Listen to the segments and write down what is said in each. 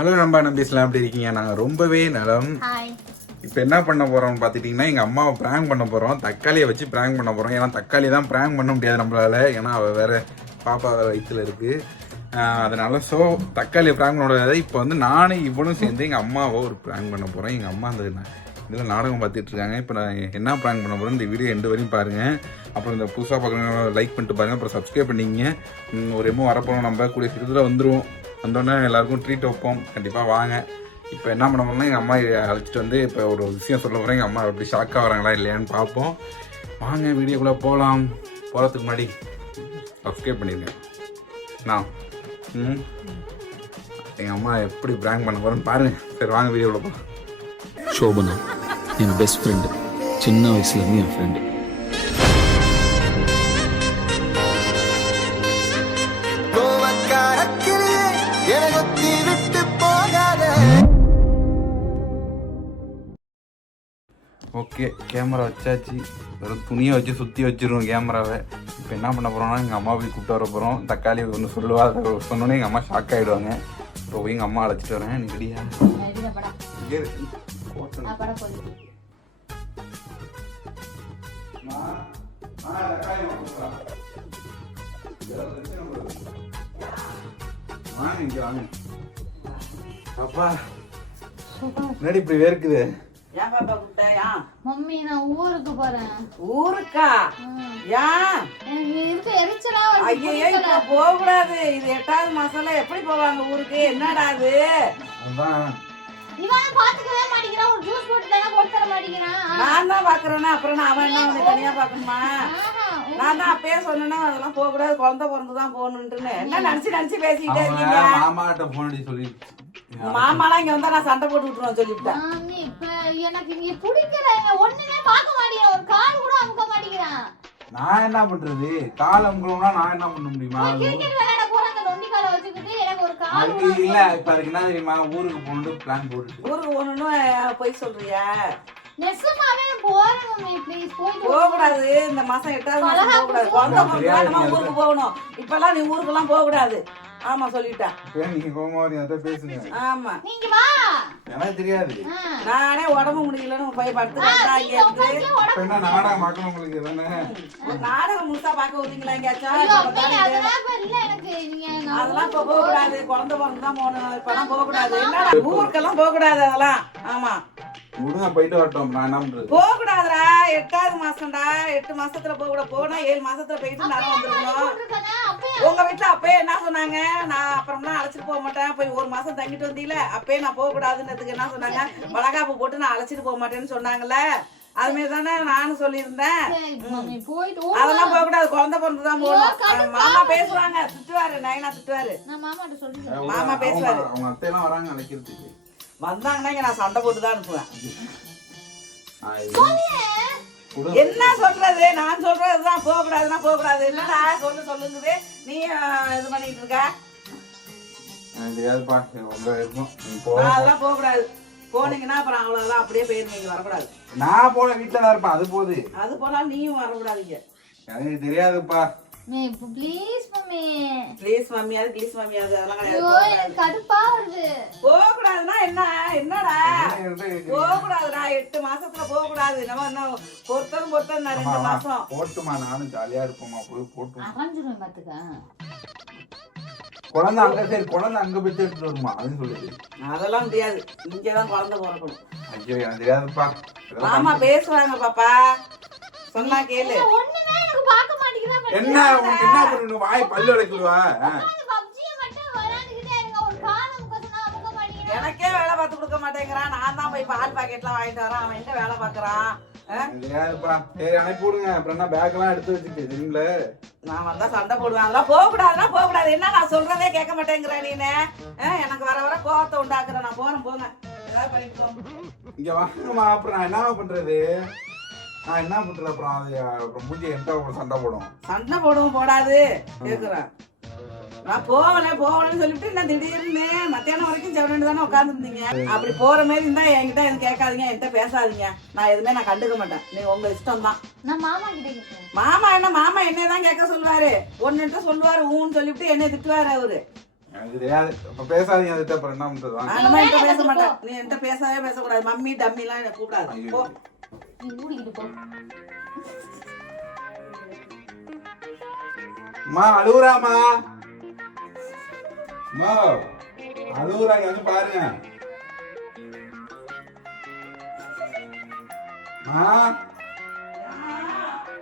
Hello நண்பா, நம்பீஸ்லாம் எப்படி இருக்கீங்க? நாங்கள் ரொம்பவே நலம். இப்போ என்ன பண்ண போகிறோம்னு பார்த்துட்டிங்கன்னா, எங்கள் அம்மாவை ப்ராங்க் பண்ண போகிறோம். தக்காளியை வச்சு ப்ராங்க் பண்ண போகிறோம். ஏன்னா தக்காளி தான் ப்ராங்க் பண்ண முடியாது நம்மளால். ஏன்னா அவள் வேறு பாப்பா வேறு வயிற்றுல இருக்குது. அதனால் தக்காளியை ப்ராங்க் பண்ண முடியாது. இப்போ வந்து நானும் இவனும் சேர்ந்து எங்கள் அம்மாவை ஒரு ப்ராங்க் பண்ண போகிறோம். எங்கள் அம்மா அந்த இதில் நாடகம் பார்த்துட்டு இருக்காங்க. இப்போ நான் என்ன ப்ராங்க் பண்ண போகிறேன், இந்த வீடியோ எண்டு வரையும் பாருங்கள். அப்புறம் இந்த புதுசாக பார்க்குறவங்க லைக் பண்ணிட்டு பாருங்கள். அப்புறம் சப்ஸ்கிரைப் பண்ணிங்க. ஒரு எம்மோ வரப்போகிறோம். நம்ம கூடிய சீக்கிரத்தில் வந்துடுவோம். வந்தோடனே எல்லாருக்கும் ட்ரீட் வைப்போம். கண்டிப்பாக வாங்க. இப்போ என்ன பண்ண போகிறோம்னா, எங்கள் அம்மா அழைச்சிட்டு வந்து இப்போ ஒரு விஷயம் சொல்ல போகிறேன். எங்கள் அம்மா எப்படி ஷாக்காக வராங்களா இல்லையான்னு பார்ப்போம். வாங்க வீடியோக்குள்ளே போகலாம். போகிறதுக்கு முன்னாடி சப்ஸ்கிரைப் பண்ணிடுங்க. நான் எங்கள் அம்மா எப்படி ப்ராங்க் பண்ண போகிறேன்னு பாருங்கள். சரி வாங்க வீடியோக்குள்ளே போகலாம். சோபனா என் பெஸ்ட் ஃப்ரெண்டு, சின்ன வயசுலேருந்து என் ஃப்ரெண்டு. ஓகே, கேமரா வச்சாச்சு. வெறும் துணியை வச்சு சுற்றி வச்சிருவோம் கேமராவை. இப்போ என்ன பண்ண போகிறோம்னா, எங்கள் அம்மா போய் கூப்பிட்டு வர போகிறோம். தக்காளி ஒன்று சொல்லுவா, அதை சொன்னோன்னே எங்கள் அம்மா ஷாக் ஆகிடுவாங்க. இப்போ போய் எங்கள் அம்மா அழைச்சிட்டு வரேன். நீ ரெடியா? அப்பா முன்னாடி இப்படி வேர்க்குது. ஏன் பாப்பா கூப்பிட்டாயா? மம்மி நான் ஊருக்கு போறேன். ஊருக்கா? ஏன்? எனக்கு இருக்க எரிச்சலா ஐயோ, இப்ப போக கூடாது. இது 8வது மாசம்ல எப்படி போவாங்க ஊருக்கு? என்னடா அது? அதான் இவன் பாத்துக்கவே மாட்டேங்கிறான். ஒரு ஜூஸ் போட்டு தானே போட்டு தர மாட்டேங்கிறான். நான் தான் பாக்குறேன்னா அப்புறம் நான் அவன் என்ன உனக்கு தனியா பாக்கணுமா? நான் தான் அப்பயே சொன்னேன்னா அதெல்லாம் போக கூடாது, குழந்தை பிறந்துதான் போகணும்னு. என்ன நினைச்சு பேசிக்கிட்டே இருக்கீங்க? மாமாட்ட போன் அடி சொல்லி மாமாலாம் இங்க வந்தா நான் சண்டை போட்டு விட்டுருவேன் சொல்லிவிட்டேன். மாமி இப்ப எனக்கு இங்க பிடிக்கல. இங்க ஒண்ணுமே பார்க்க மாட்டேங்கிறான். ஒரு கால் கூட அமுக்க மாட்டேங்கிறான். நான் என்ன பண்றது? கால் அமுக்கணும்னா நான் என்ன பண்ண முடியுமா? கிரிக்கெட் விளையாட போற அந்த நொண்டி காலை வச்சுக்கிட்டு எனக்கு ஒரு கால் கூட இல்ல. இப்ப அதுக்கு என்ன தெரியுமா, ஊருக்கு போகணும் பிளான் போட்டு. ஊருக்கு போகணும்னு போய் சொல்றியா? நெசமாவே போறேன் மம்மி. ப்ளீஸ் போக கூடாது. இந்த மாசம் 8வது மாசம் போக கூடாது. குழந்தை பிறந்தா நம்ம ஊருக்கு போகணும். இப்பெல்லாம் நீ ஊருக்கெல்லாம் போக கூடாது. ஆமா சொல்லிட்டேன். நீங்க கோமாரி அத பேசுங்க. ஆமா நீங்க வா. எனக்கு தெரியாது. நானே உடம்பு முடியலன்னு போய் படுத்துக்கிட்டா இங்க இருக்கு. என்ன நாடகம் பார்க்கணும் உங்களுக்கு தானே? நாடகம் முழுசா பார்க்க வந்தீங்களா எங்கயாச்சும்? அதெல்லாம் போக கூடாது. குழந்தை பிறந்துதான் போகணும். இப்பெல்லாம் போக கூடாது. என்னடா ஊருக்கெல்லாம் போக கூடாது அதெல்லாம். ஆமா விடுங்க, போயிட்டு வரட்டும். நான் என்ன பண்றது? போக கூடாதுடா. 8வது மாசம்டா. 8 மாசத்துல போக கூடாது. போனா 7 மாசத்துல போயிட்டு நான் வந்துருக்கணும். உங்க வீட்டுல அப்பயே என்ன சொன்னாங்க? நான் அப்புறம்லாம் அழைச்சிட்டு போக மாட்டேன், போய் 1 மாசம் தங்கிட்டு வந்தீல, அப்பயே நான் போக கூடாதுன்றதுக்கு என்ன சொன்னாங்க? வளகாப்பு போட்டு நான் அழைச்சிட்டு போக மாட்டேன்னு சொன்னாங்கல்ல. அது மாதிரி தானே நானும் சொல்லியிருந்தேன். அதெல்லாம் போக கூடாது. குழந்தை பிறந்துதான் போகணும். மாமா பேசுவாங்க, திட்டுவாரு. நைனா திட்டுவாரு. மாமா பேசுவாரு. அவங்க அத்தையெல்லாம் வராங்க அழைக்கிறதுக்கு. வந்தாங்கன்னா இங்க நான் சண்டை போட்டு தான் அனுப்புவேன். என்ன சொல்றது? நான் சொல்றதுதான் போக கூடாதுன்னா போக கூடாது. என்னடா சொல்லுங்குது நீ இது பண்ணிட்டு இருக்க? அதெல்லாம் போக கூடாது. போனீங்கன்னா அப்புறம் அவ்வளவுதான், அப்படியே போயிருந்தீங்க. வரக்கூடாது. நான் போன வீட்டுல தான் இருப்பேன். அது போகுது. அது போனாலும் நீயும் வரக்கூடாதுங்க. எனக்கு தெரியாதுப்பா. Please mummy. ப்ளீஸ் மம்மியாது ப்ளீஸ் மம்மியாது அதெல்லாம் கிடையாது. கடுப்பா வருது. போக கூடாதுன்னா என்னடா போக கூடாதுடா. 8 மாசத்துல போக கூடாது. நம்ம இன்னும் பொறுத்தரும் 2 மாசம் போட்டுமா. நானும் ஜாலியா இருப்போமா. போய் போட்டு அரைஞ்சிரும் பாத்துக்க. குழந்தை அங்க சரி, குழந்தை அங்க போய் எடுத்துட்டு வருமா? அதுன்னு சொல்லுது. அதெல்லாம் முடியாது. இங்கதான் குழந்தை பிறக்கணும். ஐயோ எனக்கு தெரியாதுப்பா. மாமா பேசுவாங்க பாப்பா, சொன்னா கேளு. ஒண்ணுமே எனக்கு பார்க்க மாட்டேங்கிறான். என்ன உனக்கு என்ன பண்ணணும்? வாய் பல்லு வளைக்குவா? பப்ஜியை மட்டும் விளையாண்டுக்கிட்டே இருங்க. ஒரு கால் அமுக்க சொன்னா அமுக்க மாட்டேங்கிறான். எனக்கே வேலை பார்த்து கொடுக்க மாட்டேங்கிறான். நான் தான் போய் பால் பாக்கெட்லாம் வாங்கிட்டு வரேன். அவன் எங்க வேலை பாக்குறான்? தெரியாதுப்பா. சரி அனுப்பி விடுங்க. அப்புறம் என்ன பேக் எல்லாம் எடுத்து வச்சுட்டு தெரியுங்களே. நான் வந்தா சண்டை போடுவேன். அதெல்லாம் போக கூடாதுன்னா போக கூடாது. என்ன நான் சொல்றதே கேட்க மாட்டேங்கிற நீனு? எனக்கு வர கோவத்தை உண்டாக்குற. நான் போறேன், போங்க. ஏதாவது பண்ணிட்டு இங்க வாங்கம்மா. அப்புறம் நான் என்ன பண்றது? நான் என்ன பண்றது? அப்புறம் அது மூஞ்சி என்கிட்ட சண்டை போடும். சண்டை போடுவோம் போடாது கேக்குறேன். நான் போகலன்னு சொல்லிட்டு நான் திடீர்னு மத்தியானம் வரைக்கும் செவனு தானே உட்காந்துருந்தீங்க. அப்படி போற மாதிரி இருந்தா என்கிட்ட எதுவும் கேட்காதீங்க, என்கிட்ட பேசாதீங்க. நான் எதுவுமே நான் கண்டுக்க மாட்டேன். நீங்க உங்க இஷ்டம் தான். மாமா என்ன என்னதான் கேட்க சொல்லுவாரு. ஒன்னுட்டு சொல்லுவாரு ஊன்னு சொல்லிவிட்டு என்னை திட்டுவாரு அவரு. எனக்கு தெரியாது. அப்ப பேசாதீங்க அதுட்ட, அப்புறம் என்ன பண்றது? நான் என்கிட்ட பேச மாட்டேன். நீ என்கிட்ட பேசவே பேசக்கூடாது. மம்மி டம்மிலாம் எனக்கு கூப்பிடாது. போ. நீ மூடிக்கிட்டு போ. அம்மா அழுவுறாமா? அம்மா அழுவுறாங்க, வந்து பாருங்க.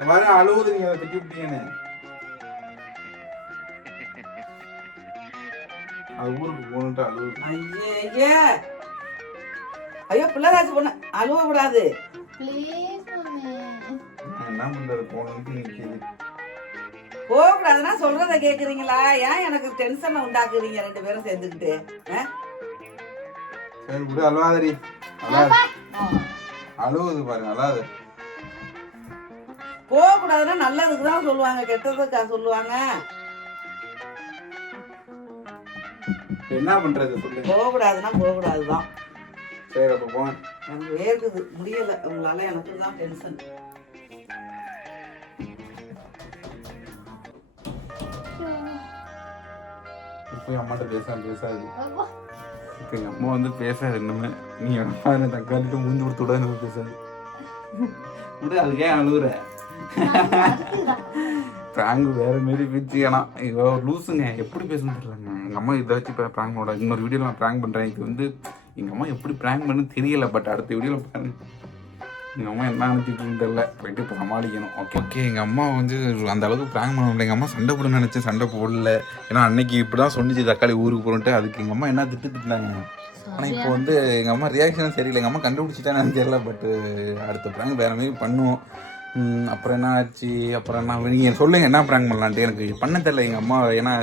பாருங்க அழுவுது, நீங்க அதை திட்டி விட்டீங்கன்னு. அது ஊருக்கு போகணுன்ட்டு அழுவுது. ஐயே ஐயோ பிள்ளைதாச்சு பொண்ணு அழுவ கூடாது. Please mummy. என்ன பண்றது, போகணுன்ட்டு நிற்கிது. போக கூடாதுன்னா சொல்றத கேக்குறீங்களா? ஏன் எனக்கு டென்ஷனை உண்டாக்குறீங்க ரெண்டு பேரும் சேர்ந்துக்கிட்டு? சரி விடு, அழுவாதடி. அழாது, அழுவுது பாருங்க, அழாது. போக கூடாதுன்னா நல்லதுக்கு தான் சொல்லுவாங்க, கெட்டதுக்கா சொல்லுவாங்க? என்ன பண்றது சொல்லு. போக கூடாதுன்னா போக கூடாதுதான். சரி அப்ப போங்க. எனக்கு வேர்க்குது, முடியல. உங்களால எனக்கு தான் டென்ஷன். இப்போ அம்மாட்ட பேசாது. இப்போ எங்கள் அம்மா வந்து பேசாது இன்னுமே. நீ தக்காளிட்டு மூஞ்சி கொடுத்து விட பேசாது. விடு, அதுக்கே அழுகுற. ப்ராங்க் வேற மாரி பேச்சு. ஏன்னா ஐயோ லூஸுங்க, எப்படி பேசணும்னு தெரியலங்க. எங்கள் அம்மா இதை வச்சு இப்போ ப்ராங்க் பண்ண இன்னொரு வீடியோவில் நான் ப்ராங்க் பண்ணுறேன். இது வந்து எங்கள் அம்மா எப்படி ப்ராங்க் பண்ணு தெரியல. பட் அடுத்த வீடியோவில் பாருங்க எங்கள் அம்மா என்ன நினச்சிட்டு தெரியல. போயிட்டு இப்போ சமாளிக்கணும். ஓகே எங்கள் அம்மா வந்து அந்த அளவுக்கு ப்ராங்க் பண்ண முடியல. எங்கள் அம்மா சண்டை போடணும்னு நினச்சேன், சண்டை போடல. ஏன்னா அன்னைக்கு இப்படி தான் சொன்னிச்சு தக்காளி ஊருக்கு போகிறோன்ட்டு. அதுக்கு எங்கள் அம்மா என்ன திட்டுனாங்க. ஆனால் இப்போ வந்து எங்கள் அம்மா ரியாக்ஷனும் சரியில்லை. எங்கள் அம்மா கண்டுபிடிச்சிட்டானு தெரியல. பட்டு அடுத்த ப்ராங்க் வேறு மாரி பண்ணுவோம். அப்புறம் என்ன ஆச்சு, அப்புறம் என்ன நீங்கள் சொல்லுங்கள் என்ன ப்ராங்க் பண்ணலான்ட்டு. எனக்கு பண்ண தெரியல எங்கள் அம்மா. ஏன்னா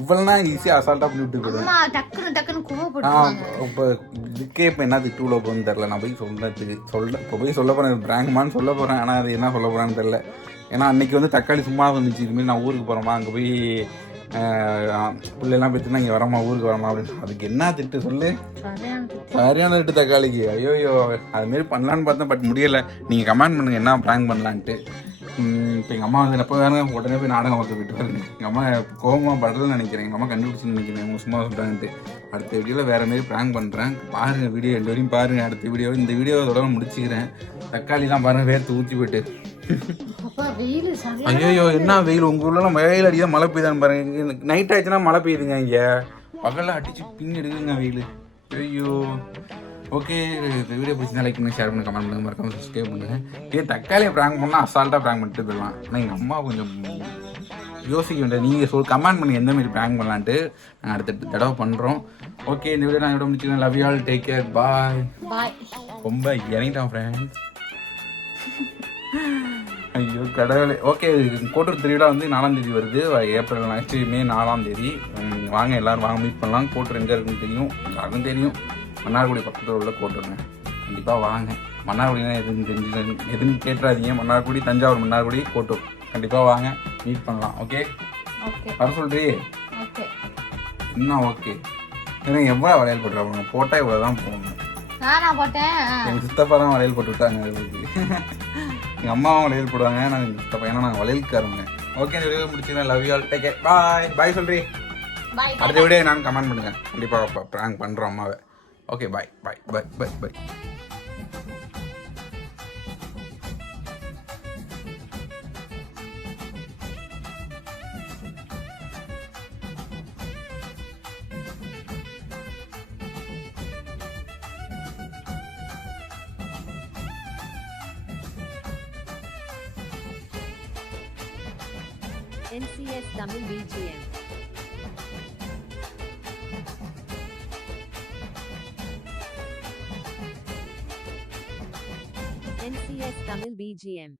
இவ்வளோனா ஈஸியாக அசால்ட்டாக பண்ணி விட்டு போயிடுவேன். டக்குன்னு கோவப்படுவாங்க. இப்போ இதுக்கே இப்போ என்ன திட்டு உள்ள போகணும்னு தெரில. நான் போய் இப்போ போய் சொல்ல போகிறேன், ப்ராங்க்மான்னு சொல்ல போகிறேன். ஆனால் அது என்ன சொல்ல போகிறான்னு தெரில. ஏன்னா அன்றைக்கி வந்து தக்காளி சும்மா வந்துச்சு. இதுமாரி நான் ஊருக்கு போகிறோமா, அங்கே போய் பிள்ளைலாம் பார்த்துன்னா இங்கே வரமா, ஊருக்கு வரமா அப்படின்னு. அதுக்கு என்ன திட்டு சொல்லு. சரியான திட்டு தக்காளிக்கு. ஐயோயோ அதுமாரி பண்ணலான்னு பார்த்தேன், பட் முடியலை. நீங்கள் கமெண்ட் பண்ணுங்கள் என்ன ப்ராங்க் பண்ணலான்ட்டு. இப்போ எங்கள் அம்மா வந்து எப்போ வேணும் உடனே போய் நாடகம் பார்த்து போயிட்டு வருங்க. எங்கள் அம்மா கோபமாக படுறதுன்னு நினைக்கிறேன். எங்கள் அம்மா கண்டுபிடிச்சுன்னு நினைக்கிறேன். அவங்க சும்மா சொல்கிறாங்கன்ட்டு. அடுத்த வீடியோவில் வேறு மாரி ப்ராங்க் பண்ணுறேன். பாருங்கள் வீடியோ எந்த வரையும் பாருங்கள். அடுத்த வீடியோவில் இந்த வீடியோவோட முடிச்சுக்கிறேன். தக்காளிலாம் பாருங்கள் வேர்த்து ஊற்றி போயிட்டு. ஐயோ என்ன வெயில் உங்கள் ஊர்லாம் வெயில் அடிதான் மழை பெய்யுதான்னு பாருங்க. நைட் ஆயிடுச்சுன்னா மழை பெய்யுதுங்க. இங்கே பகலில் அடிச்சு பின் எடுக்குங்க வெயில். ஐயோ ஓகே, இந்த வீடியோ பிடிச்சிருந்தா லைக் பண்ணி ஷேர் பண்ணி கமெண்ட் பண்ணுங்க, மறக்காம சப்ஸ்கிரைப் பண்ணுங்க. இதே தக்காளியை ப்ராங்க் பண்ணால் அசால்ட்டாக ப்ராங்க் பண்ணிட்டு போயிடலாம். ஆனால் எங்கள் அம்மா கொஞ்சம் யோசிக்க வேண்டியது. நீங்கள் கமெண்ட் பண்ணி எந்த மாதிரி ப்ராங்க் பண்ணலான்ட்டு நாங்கள் அடுத்த தடவை பண்ணுறோம். ஓகே, இந்த வீடியோ நான் இதோட முடிச்சுக்கிறேன். Love you all, take care, bye. ரொம்ப இறங்கிட்டான் ஃப்ரெண்ட்ஸ். ஐயோ கடவுளே. ஓகே, கோட்டூர் திருவிழா வந்து 4ஆம் தேதி வருது. ஏப்ரல் நெக்ஸ்ட் மே 4ஆம் தேதி. வாங்க எல்லோரும் வாங்க, மீட் பண்ணலாம். கோட்டூர் எங்கே இருக்குன்னு தெரியும், எல்லாருக்கும் தெரியும். மன்னார்குடி பக்கத்தில் உள்ள கோட்டூருங்க. கண்டிப்பாக வாங்க. மன்னார்குடினா எதுன்னு கேட்டுறாதீங்க. மன்னார்குடி, தஞ்சாவூர், மன்னார்குடி, கோட்டூர். கண்டிப்பாக வாங்க, மீட் பண்ணலாம். ஓகே வர சொல்றீ இன்னும் ஓகே. ஏன்னா எவ்வளோ வளையல் போட்டுருவாங்க, போட்டால் இவ்வளோ தான் போகணும். எங்கள் சித்தப்பா தான் வளையல் போட்டு விட்டாங்க. எங்கள் அம்மாவும் வளையல் போடுவாங்க, நாங்கள் எங்கள் சித்தப்பா. ஏன்னா நாங்கள் வளையலுக்காரங்க. ஓகே, இந்த வீடியோ முடிச்சுக்கிறேன். Love you all, take care, bye. Bye சொல்றீ. அடுத்த வீடியோ நான் கமெண்ட் பண்ணுங்க. கண்டிப்பாக ப்ராங்க் பண்ணுறோம் அம்மாவை. Okay, bye bye bye bye bye. NCS Tamil BGM. NCS Tamil BGM.